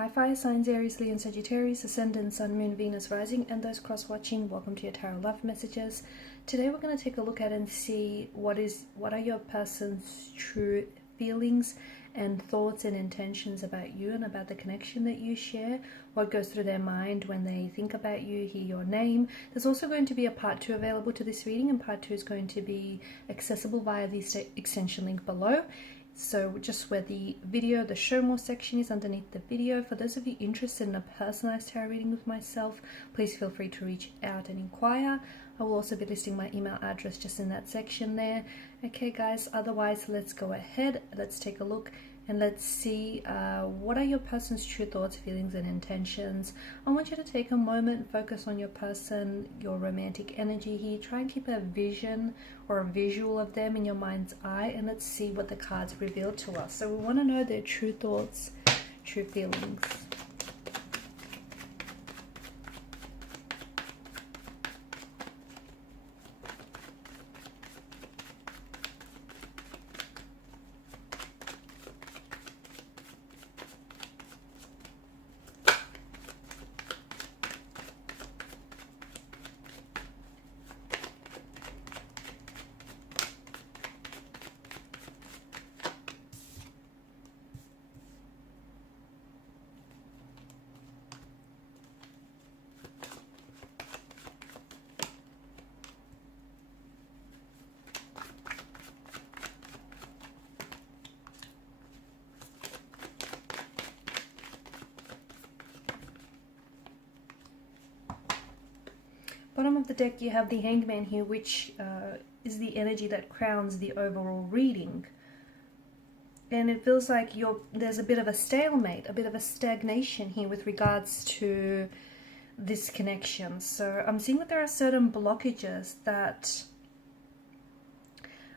Hi fire signs, Aries, Leo and Sagittarius, Ascendant, Sun, Moon, Venus, Rising, and those cross-watching, welcome to your Tarot Love Messages. Today we're going to take a look at and see what are your person's true feelings and thoughts and intentions about you and about the connection that you share, what goes through their mind when they think about you, hear your name. There's also going to be a part 2 available to this reading, and part 2 is going to be accessible via the extension link below. So just where the video, the show more section is underneath the video. For those of you interested in a personalized tarot reading with myself, please feel free to reach out and inquire. I will also be listing my email address just in that section there. Okay guys, otherwise let's go ahead, let's take a look and let's see what are your person's true thoughts, feelings and intentions. I want you to take a moment, focus on your person, your romantic energy here. Try and keep a vision or a visual of them in your mind's eye, and let's see what the cards reveal to us. So we want to know their true thoughts, true feelings. Bottom of the deck you have the Hangman here, which is the energy that crowns the overall reading. And it feels like there's a bit of a stalemate, a bit of a stagnation here with regards to this connection. So I'm seeing that there are certain blockages that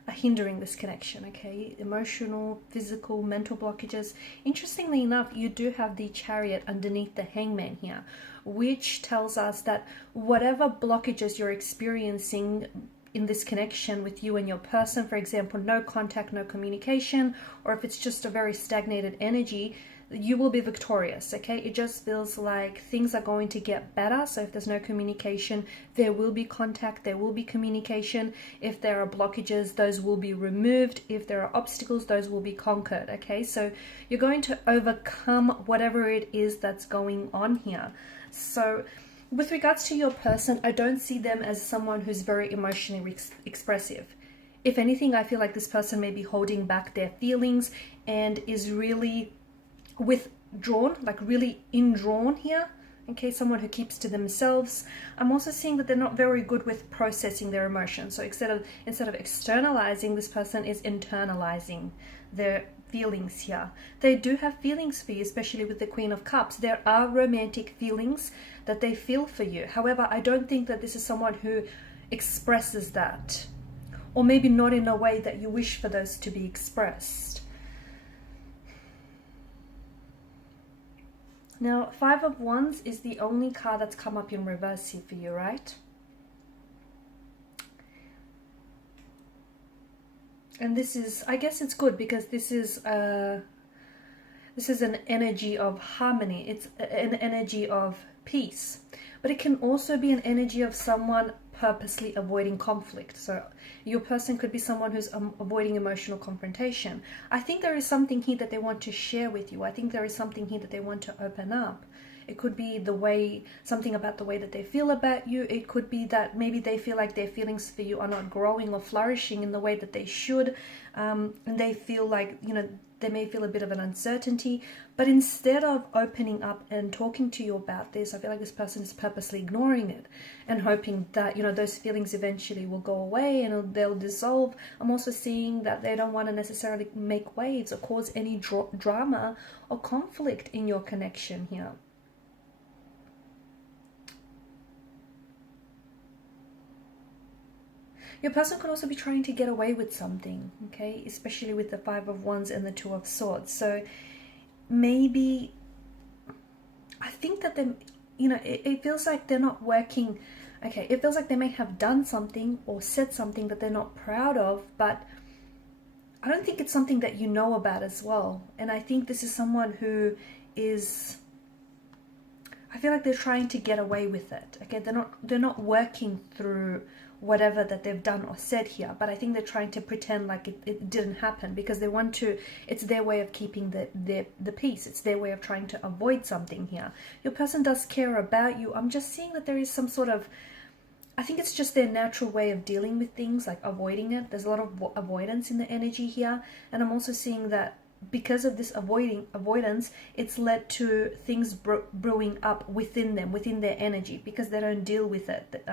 are hindering this connection, okay? Emotional, physical, mental blockages. Interestingly enough, you do have the Chariot underneath the Hangman here, which tells us that whatever blockages you're experiencing in this connection with you and your person, for example, no contact, no communication, or if it's just a very stagnated energy, you will be victorious, okay? It just feels like things are going to get better. So if there's no communication, there will be contact, there will be communication. If there are blockages, those will be removed. If there are obstacles, those will be conquered, okay? So you're going to overcome whatever it is that's going on here. So with regards to your person, I don't see them as someone who's very emotionally expressive. If anything, I feel like this person may be holding back their feelings and is really withdrawn, like really indrawn here, okay? Someone who keeps to themselves. I'm also seeing that they're not very good with processing their emotions. So instead of externalizing, this person is internalizing their feelings here. They do have feelings for you, especially with the Queen of Cups. There are romantic feelings that they feel for you. However, I don't think that this is someone who expresses that, or maybe not in a way that you wish for those to be expressed. Now, Five of Wands is the only card that's come up in reverse here for you, right? And this is, I guess it's good because this is an energy of harmony. It's an energy of peace. But it can also be an energy of someone purposely avoiding conflict. So your person could be someone who's avoiding emotional confrontation. I think there is something here that they want to share with you. I think there is something here that they want to open up. It could be something about the way that they feel about you. It could be that maybe they feel like their feelings for you are not growing or flourishing in the way that they should. And they feel like, they may feel a bit of an uncertainty. But instead of opening up and talking to you about this, I feel like this person is purposely ignoring it and hoping that, those feelings eventually will go away and they'll dissolve. I'm also seeing that they don't want to necessarily make waves or cause any drama or conflict in your connection here. Your person could also be trying to get away with something, okay? Especially with the Five of Wands and the Two of Swords. So maybe, I think that it feels like they're not working, okay? It feels like they may have done something or said something that they're not proud of, but I don't think it's something that you know about as well. And I think this is someone who is I feel like they're trying to get away with it. Okay, they're not working through whatever that they've done or said here, but I think they're trying to pretend like it didn't happen, because they want to, it's their way of keeping the peace. It's their way of trying to avoid something here. Your person does care about you. I'm just seeing that there is some sort of, I think it's just their natural way of dealing with things, like avoiding it. There's a lot of avoidance in the energy here. And I'm also seeing that because of this avoidance, it's led to things brewing up within them, within their energy, because they don't deal with it.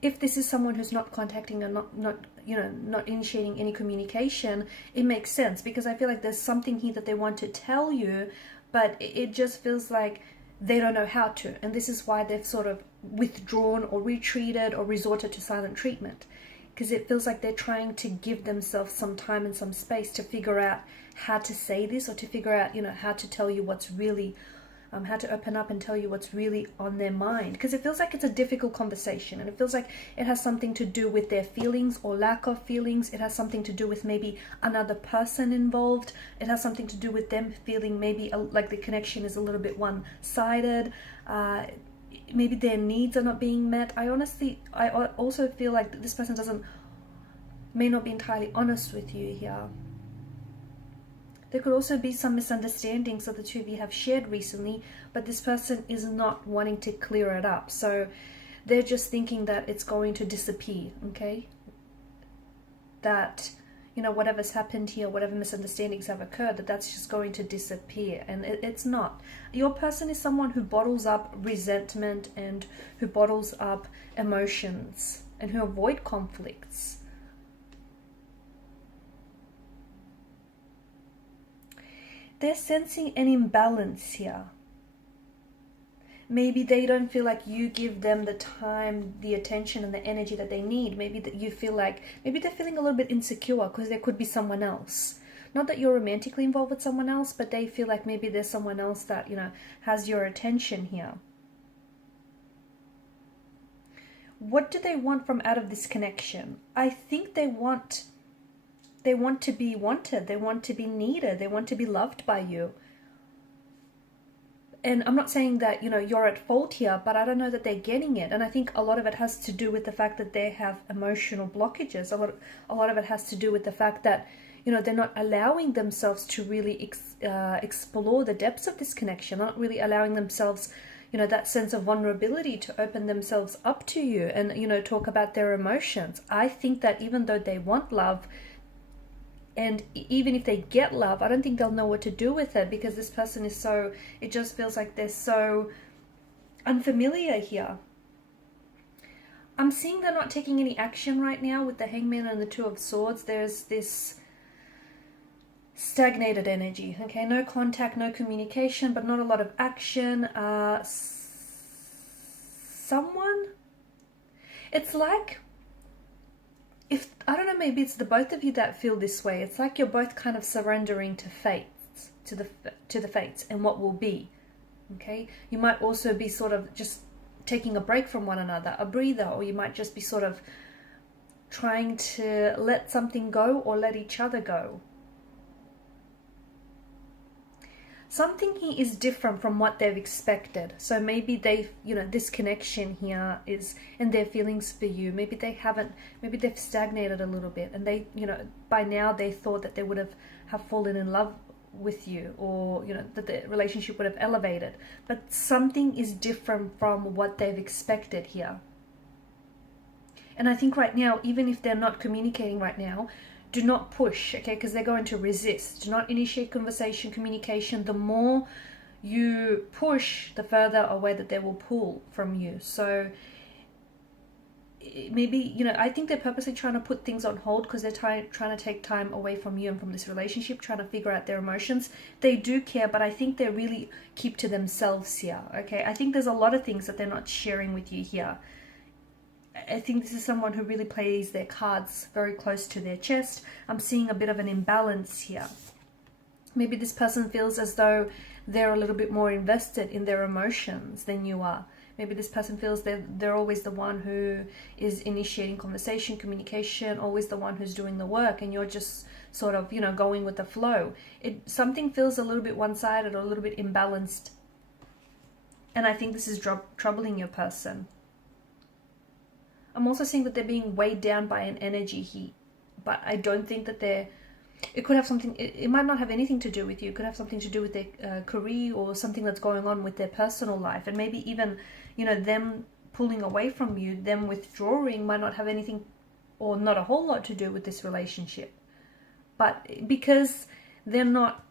If this is someone who's not contacting or not initiating any communication, it makes sense, because I feel like there's something here that they want to tell you, but it just feels like they don't know how to, and this is why they've sort of withdrawn or retreated or resorted to silent treatment, because it feels like they're trying to give themselves some time and some space to figure out how to say this, or to figure out, how to tell you what's really how to open up and tell you what's really on their mind, because it feels like it's a difficult conversation, and it feels like it has something to do with their feelings or lack of feelings. It has something to do with maybe another person involved. It has something to do with them feeling maybe like the connection is a little bit one-sided. Maybe their needs are not being met. I also feel like this person may not be entirely honest with you here. There could also be some misunderstandings that the two of you have shared recently, but this person is not wanting to clear it up. So they're just thinking that it's going to disappear, okay? That, whatever's happened here, whatever misunderstandings have occurred, that's just going to disappear. And it's not. Your person is someone who bottles up resentment and who bottles up emotions and who avoid conflicts. They're sensing an imbalance here. Maybe they don't feel like you give them the time, the attention, and the energy that they need. Maybe that you feel like, maybe they're feeling a little bit insecure because there could be someone else. Not that you're romantically involved with someone else, but they feel like maybe there's someone else that, has your attention here. What do they want from out of this connection? I think they want to be wanted. They want to be needed. They want to be loved by you. And I'm not saying that, you're at fault here, but I don't know that they're getting it. And I think a lot of it has to do with the fact that they have emotional blockages. A lot of it has to do with the fact that, they're not allowing themselves to really explore the depths of this connection, not really allowing themselves, that sense of vulnerability to open themselves up to you and, talk about their emotions. I think that even though they want love, and even if they get love, I don't think they'll know what to do with it, because this person is it just feels like they're so unfamiliar here. I'm seeing they're not taking any action right now with the Hangman and the Two of Swords. There's this stagnated energy, okay? No contact, no communication, but not a lot of action. It's like, I don't know, maybe it's the both of you that feel this way. It's like you're both kind of surrendering to fates, to the fates and what will be, okay? You might also be sort of just taking a break from one another, a breather, or you might just be sort of trying to let something go or let each other go. Something here is different from what they've expected. So maybe they've, this connection here is, and their feelings for you, maybe they've stagnated a little bit, and they, by now they thought that they would have fallen in love with you, or, that the relationship would have elevated. But something is different from what they've expected here. And I think right now, even if they're not communicating right now, do not push, okay, because they're going to resist. Do not initiate conversation, communication. The more you push, the further away that they will pull from you. So maybe, I think they're purposely trying to put things on hold because they're trying to take time away from you and from this relationship, trying to figure out their emotions. They do care, but I think they really keep to themselves here, okay? I think there's a lot of things that they're not sharing with you here. I think this is someone who really plays their cards very close to their chest. I'm seeing a bit of an imbalance here. Maybe this person feels as though they're a little bit more invested in their emotions than you are. Maybe this person feels that they're always the one who is initiating conversation, communication, always the one who's doing the work, and you're just sort of, going with the flow. Something feels a little bit one-sided or a little bit imbalanced And I think this is troubling your person. I'm also seeing that they're being weighed down by an energy here, but I don't think that it could have something, it might not have anything to do with you. It could have something to do with their career or something that's going on with their personal life. And maybe even, you know, them pulling away from you, them withdrawing might not have anything or not a whole lot to do with this relationship. But because they're not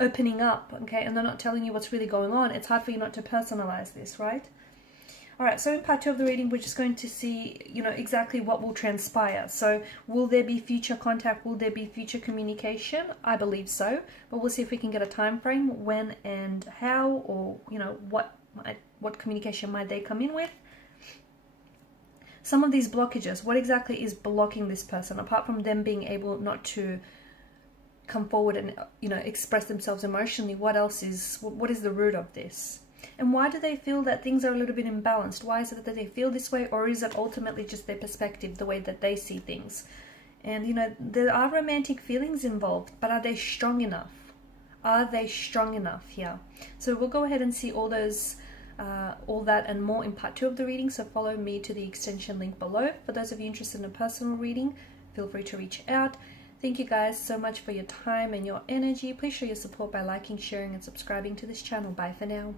opening up, okay, and they're not telling you what's really going on, it's hard for you not to personalize this, right? All right, so in part 2 of the reading, we're just going to see, you know, exactly what will transpire. So will there be future contact? Will there be future communication? I believe so, but we'll see if we can get a time frame, when and how, or, you know, what communication might they come in with. Some of these blockages, what exactly is blocking this person, apart from them being able not to come forward and, you know, express themselves emotionally? What else is, what is the root of this? And why do they feel that things are a little bit imbalanced? Why is it that they feel this way, or is it ultimately just their perspective, the way that they see things? And, you know, there are romantic feelings involved, but are they strong enough? Are they strong enough here? So we'll go ahead and see all those, all that and more in part 2 of the reading. So follow me to the extension link below. For those of you interested in a personal reading, feel free to reach out. Thank you guys so much for your time and your energy. Please show your support by liking, sharing, and subscribing to this channel. Bye for now.